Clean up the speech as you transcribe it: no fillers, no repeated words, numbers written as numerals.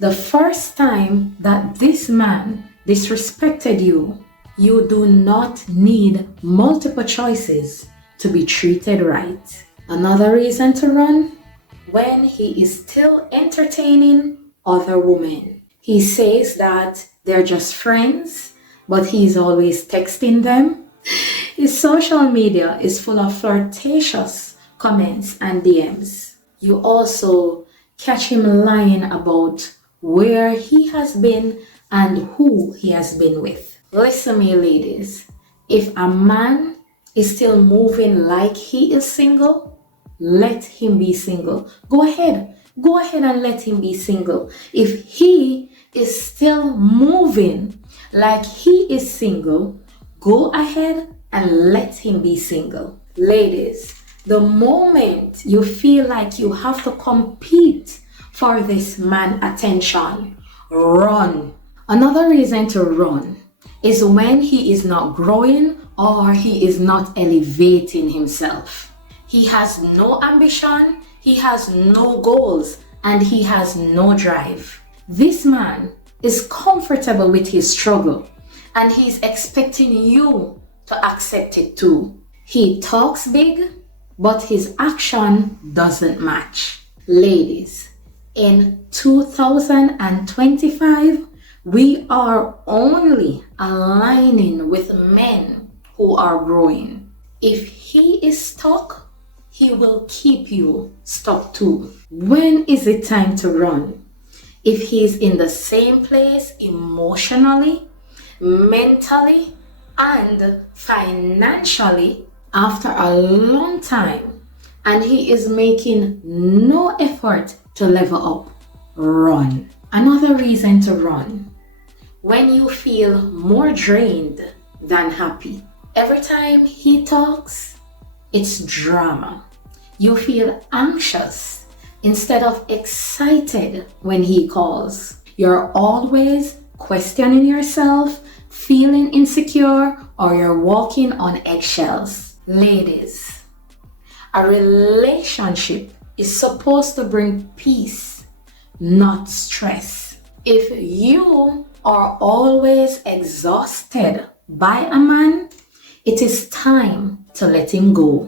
The first time that this man disrespected you, you do not need multiple choices to be treated right. Another reason to run, when he is still entertaining other women. He says that they're just friends, but he's always texting them. His social media is full of flirtatious comments and DMs. You also catch him lying about where he has been and who he has been with. Listen, me ladies, if a man is still moving like he is single, let him be single. Go ahead and let him be single. If he is still moving like he is single, go ahead and let him be single. Ladies, the moment you feel like you have to compete for this man attention, run. Another reason to run is when he is not growing or he is not elevating himself. He has no ambition, he has no goals, and he has no drive. This man is comfortable with his struggle and he's expecting you to accept it too. He talks big, but his action doesn't match. Ladies, in 2025, we are only aligning with men who are growing. If he is stuck, he will keep you stuck too. When is it time to run? If he's in the same place emotionally, mentally, and financially after a long time, and he is making no effort to level up, run. Another reason to run, when you feel more drained than happy. Every time he talks, it's drama. You feel anxious instead of excited when he calls. You're always questioning yourself, feeling insecure, or you're walking on eggshells. Ladies, a relationship is supposed to bring peace, not stress. If you are always exhausted by a man, it is time to let him go.